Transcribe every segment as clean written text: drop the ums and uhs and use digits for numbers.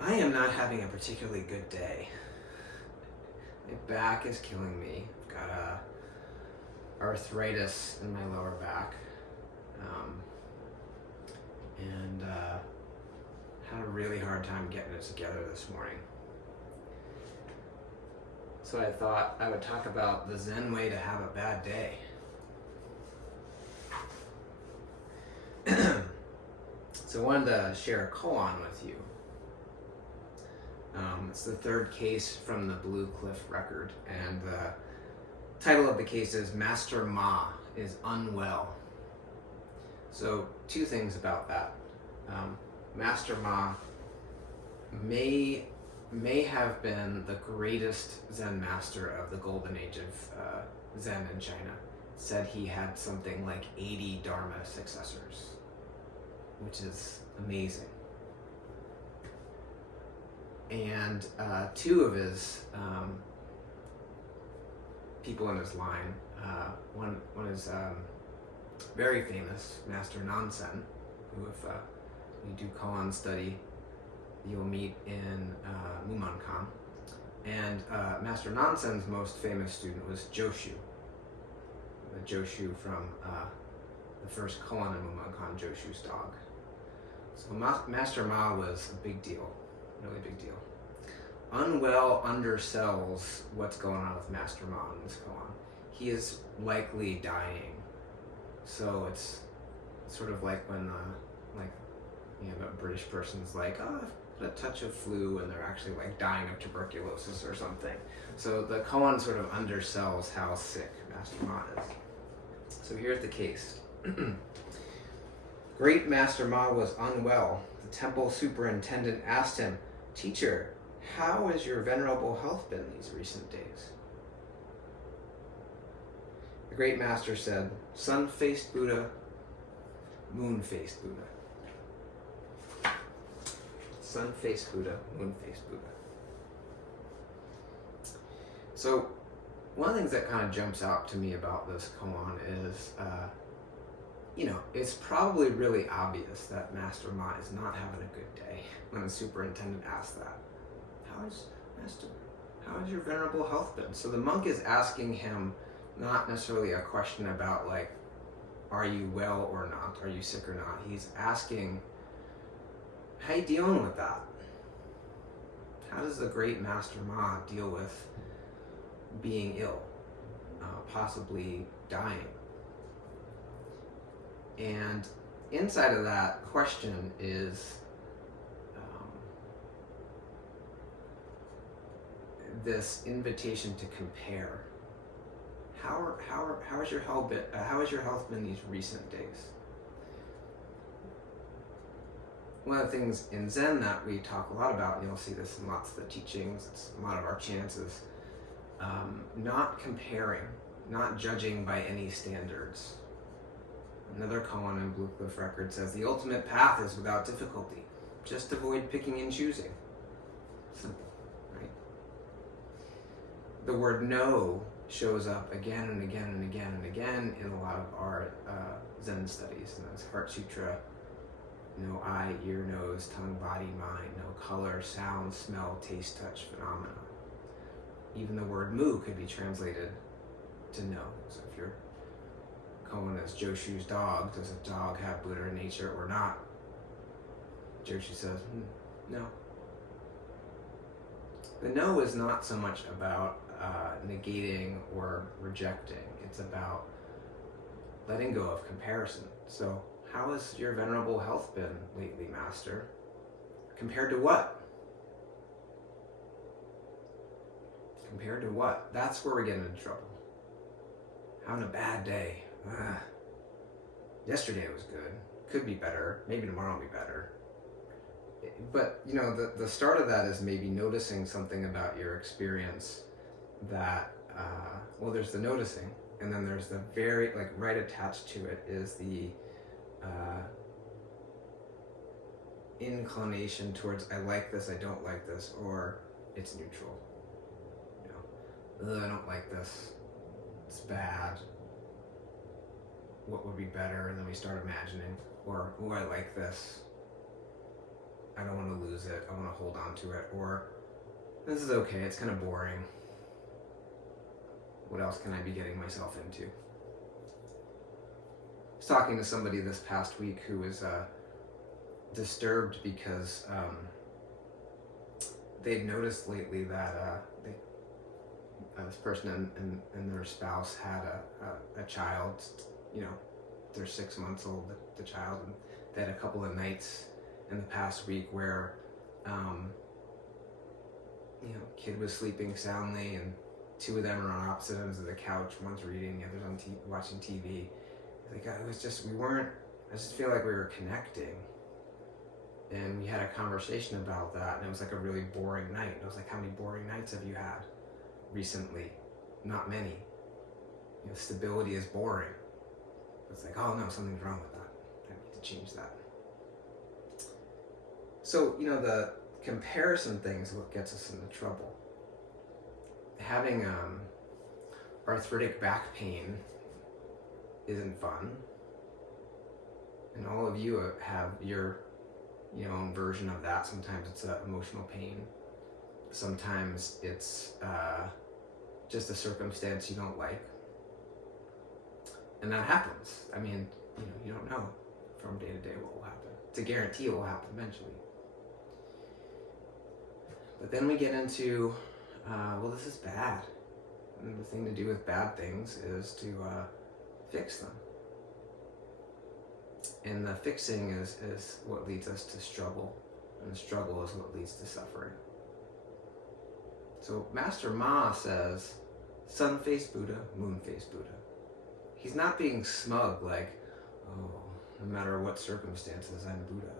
I am not having a particularly good day. My back is killing me. I've got arthritis in my lower back. And had a really hard time getting it together this morning. So I thought I would talk about the Zen way to have a bad day. So I wanted to share a koan with you. It's the third case from the Blue Cliff record, and the title of the case is Master Ma is Unwell. So two things about that. Master Ma may have been the greatest Zen master of the golden age of Zen in China. Said he had something like 80 dharma successors, which is amazing. And two of his people in his line, one is very famous, Master Nansen, who if you do koan study, you'll meet in Mumonkan. And Master Nansen's most famous student was Joshu, the Joshu from the first koan in Mumonkan, Joshu's dog. So Master Ma was a big deal, really big deal. Unwell undersells what's going on with Master Ma in this koan. He is likely dying. So it's sort of like when a British person's like, oh, I've got a touch of flu, and they're actually like dying of tuberculosis or something. So the koan sort of undersells how sick Master Ma is. So here's the case. Great Master Ma was unwell. The temple superintendent asked him, "Teacher, how has your venerable health been these recent days?" The great master said, "Sun-faced Buddha, moon-faced Buddha." Sun-faced Buddha, moon-faced Buddha. So one of the things that kind of jumps out to me about this koan is, it's probably really obvious that Master Ma is not having a good day when the superintendent asks that. How has your venerable health been? So the monk is asking him not necessarily a question about like, are you well or not? Are you sick or not? He's asking, how you dealing with that? How does the great Master Ma deal with being ill, possibly dying? And inside of that question is this invitation to compare. How has your health been these recent days? One of the things in Zen that we talk a lot about, and you'll see this in lots of the teachings, it's a lot of our chants, is not comparing, not judging by any standards. Another koan in Blue Cliff Record says, the ultimate path is without difficulty. Just avoid picking and choosing. Simple, right? The word no shows up again and again and again and again in a lot of our Zen studies. And that's Heart Sutra. No eye, ear, nose, tongue, body, mind. No color, sound, smell, taste, touch, phenomena. Even the word mu could be translated to no. So if you're koan as Joshu's dog, does a dog have Buddha nature or not? Joshu says, no. The no is not so much about negating or rejecting. It's about letting go of comparison. So how has your venerable health been lately, Master? Compared to what? Compared to what? That's where we get into trouble. Having a bad day. Yesterday was good. Could be better. Maybe tomorrow will be better. But, the start of that is maybe noticing something about your experience that, there's the noticing, and then there's the very, right attached to it is the inclination towards, I like this, I don't like this, or it's neutral. I don't like this. It's bad. what would be better, and then we start imagining, or, oh, I like this, I don't want to lose it, I want to hold on to it, or this is okay, it's kind of boring, what else can I be getting myself into? I was talking to somebody this past week who was disturbed because they'd noticed lately that this person and their spouse had a child, they're 6 months old, the child, and they had a couple of nights in the past week where, kid was sleeping soundly, and two of them are on opposite ends of the couch, one's reading, the other's on watching TV. Like, it was just, I just feel like we were connecting. And we had a conversation about that, and it was like a really boring night. And I was like, how many boring nights have you had recently? Not many. Stability is boring. It's like, oh no, something's wrong with that. I need to change that. So, the comparison thing is what gets us into trouble. Having arthritic back pain isn't fun. And all of you have your own version of that. Sometimes it's emotional pain. Sometimes it's just a circumstance you don't like. And that happens. I mean, you don't know from day to day what will happen. It's a guarantee it will happen eventually. But then we get into, this is bad. And the thing to do with bad things is to fix them. And the fixing is what leads us to struggle. And the struggle is what leads to suffering. So Master Ma says, sun-faced Buddha, moon-faced Buddha. He's not being smug like, oh, no matter what circumstances, I'm Buddha.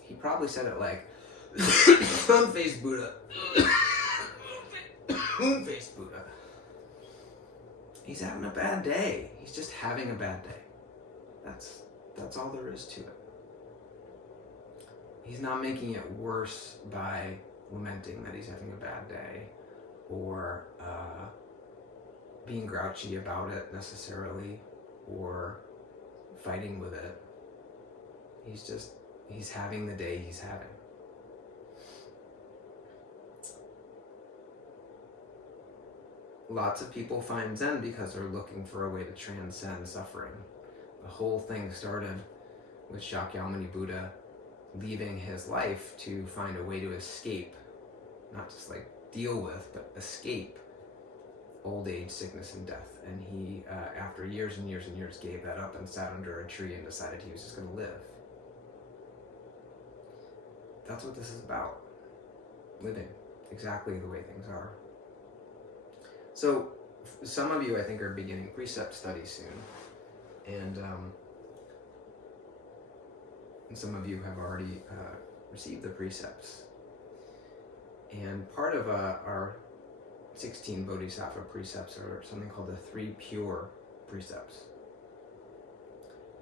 He probably said it like, sun-faced Buddha, moon-faced Buddha. He's having a bad day. He's just having a bad day. That's all there is to it. He's not making it worse by lamenting that he's having a bad day, or being grouchy about it necessarily, or fighting with it. He's having the day he's having. Lots of people find Zen because they're looking for a way to transcend suffering. The whole thing started with Shakyamuni Buddha leaving his life to find a way to escape, not just like deal with, but escape old age, sickness, and death. And he, after years and years and years, gave that up and sat under a tree and decided he was just going to live. That's what this is about. Living exactly the way things are. So, some of you, I think, are beginning precept study soon. And some of you have already received the precepts. And part of our 16 Bodhisattva precepts are something called the Three Pure Precepts.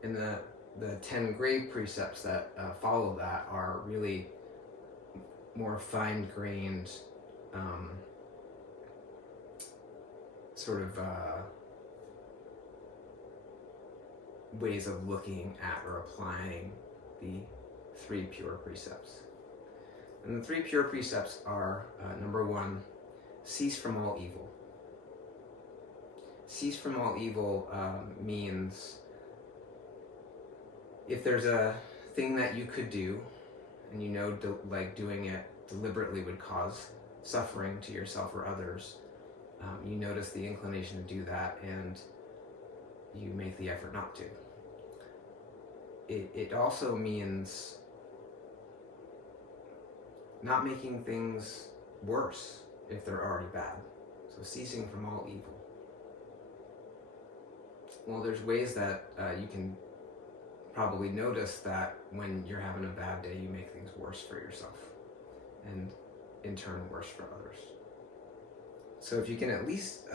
And the 10 grave precepts that follow that are really more fine-grained sort of ways of looking at or applying the Three Pure Precepts. And the Three Pure Precepts are, number one, cease from all evil. Cease from all evil means if there's a thing that you could do, and like doing it deliberately would cause suffering to yourself or others, you notice the inclination to do that, and you make the effort not to. It also means not making things worse if they're already bad. So ceasing from all evil. Well, there's ways that you can probably notice that when you're having a bad day, you make things worse for yourself, and in turn worse for others. So if you can at least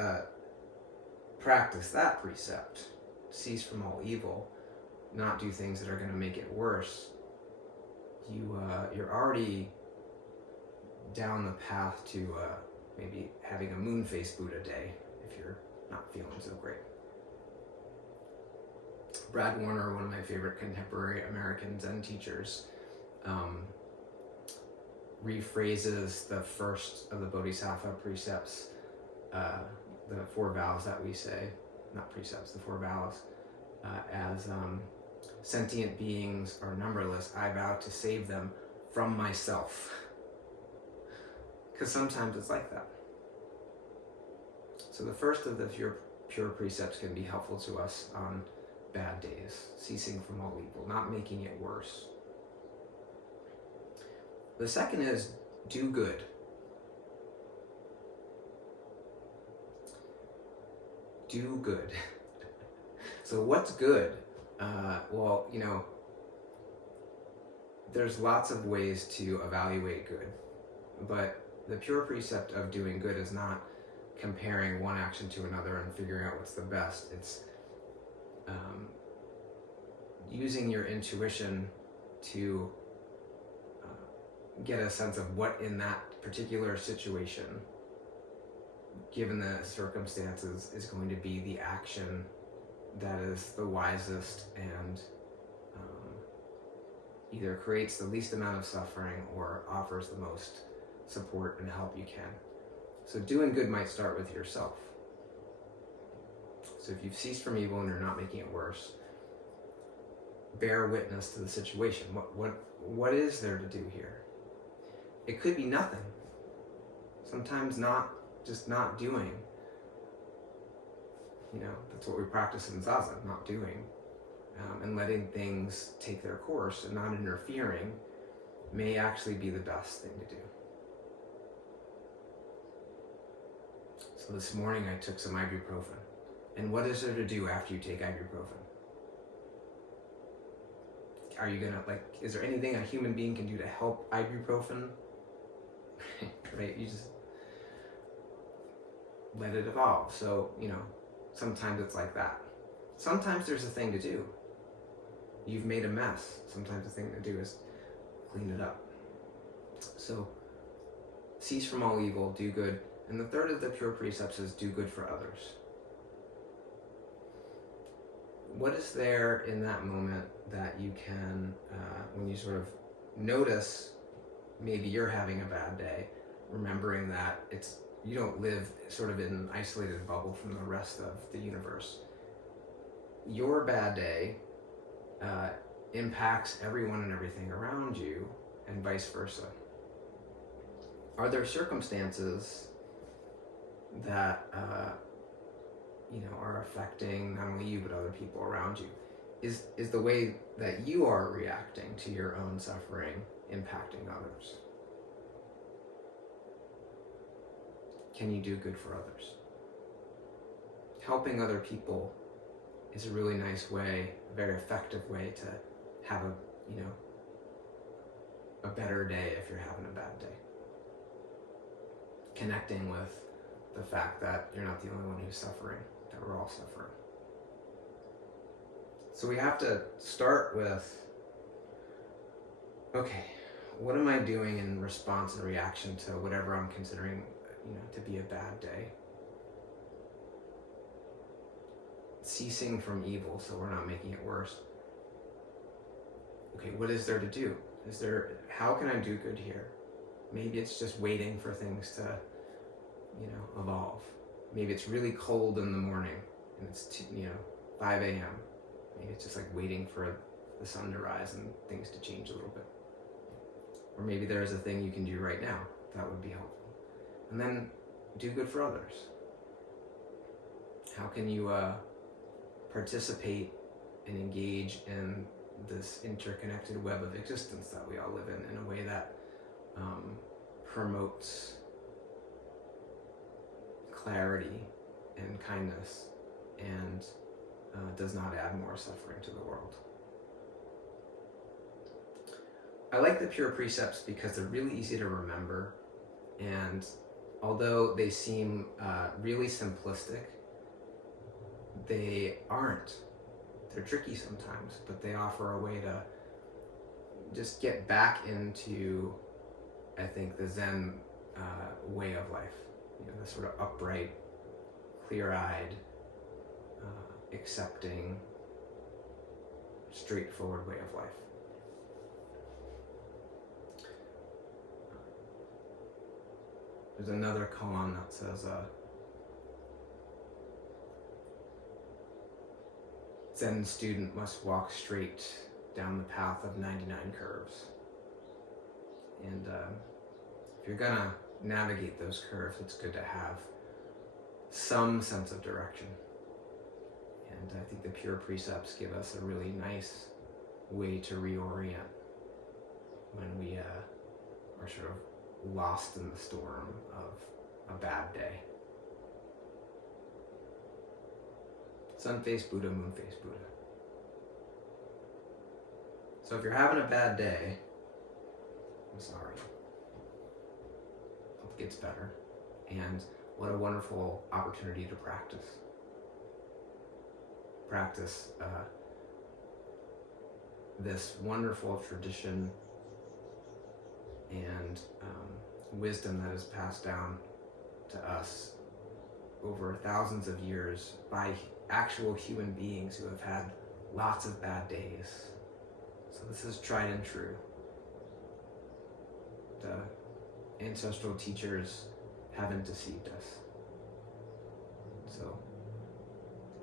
practice that precept, cease from all evil, not do things that are going to make it worse, you're already down the path to maybe having a moon-faced Buddha day if you're not feeling so great. Brad Warner, one of my favorite contemporary American Zen teachers, rephrases the first of the Bodhisattva precepts, the 4 vows that we say, not precepts, the 4 vows, as sentient beings are numberless, I vow to save them from myself. Because sometimes it's like that. So the first of the pure precepts can be helpful to us on bad days, ceasing from all evil, not making it worse. The second is do good. Do good. So what's good? Well, there's lots of ways to evaluate good, but the pure precept of doing good is not comparing one action to another and figuring out what's the best. It's using your intuition to get a sense of what in that particular situation, given the circumstances, is going to be the action that is the wisest and either creates the least amount of suffering or offers the most support and help you can. So doing good might start with yourself. So if you've ceased from evil and you're not making it worse, bear witness to the situation. What is there to do here? It could be nothing. Sometimes just not doing. That's what we practice in zazen, not doing. And letting things take their course and not interfering may actually be the best thing to do. So this morning I took some ibuprofen. And what is there to do after you take ibuprofen? Are you gonna, is there anything a human being can do to help ibuprofen? Right? You just let it evolve. So, sometimes it's like that. Sometimes there's a thing to do. You've made a mess. Sometimes the thing to do is clean it up. So, cease from all evil, do good. And the third of the pure precepts is do good for others. What is there in that moment that you can, when you sort of notice maybe you're having a bad day, remembering that you don't live sort of in an isolated bubble from the rest of the universe. Your bad day impacts everyone and everything around you, and vice versa. Are there circumstances that are affecting not only you but other people around you? Is the way that you are reacting to your own suffering impacting others? Can you do good for others? Helping other people is a really nice way, a very effective way to have a better day if you're having a bad day. Connecting with the fact that you're not the only one who's suffering, that we're all suffering. So we have to start with, okay, what am I doing in response and reaction to whatever I'm considering, to be a bad day? Ceasing from evil, so we're not making it worse. Okay, what is there to do? How can I do good here? Maybe it's just waiting for things to, evolve. Maybe it's really cold in the morning and it's 5 a.m. Maybe it's just waiting for the sun to rise and things to change a little bit. Or maybe there's a thing you can do right now that would be helpful. And then do good for others. How can you participate and engage in this interconnected web of existence that we all live in a way that promotes clarity and kindness and does not add more suffering to the world? I like the pure precepts because they're really easy to remember, and although they seem really simplistic, they aren't. They're tricky sometimes, but they offer a way to just get back into, I think, the Zen way of life. The sort of upright, clear-eyed, accepting, straightforward way of life. There's another koan that says, Zen student must walk straight down the path of 99 curves. And if you're gonna navigate those curves, it's good to have some sense of direction. And I think the Pure Precepts give us a really nice way to reorient when we are sort of lost in the storm of a bad day. Sun-faced Buddha, moon-faced Buddha. So if you're having a bad day, I'm sorry. It gets better. And what a wonderful opportunity to practice. Practice this wonderful tradition and wisdom that is passed down to us over thousands of years by actual human beings who have had lots of bad days. So this is tried and true. The ancestral teachers haven't deceived us. So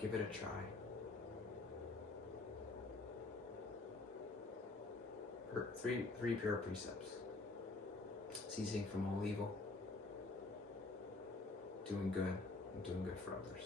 give it a try. Three Pure Precepts. Ceasing from all evil, doing good, and doing good for others.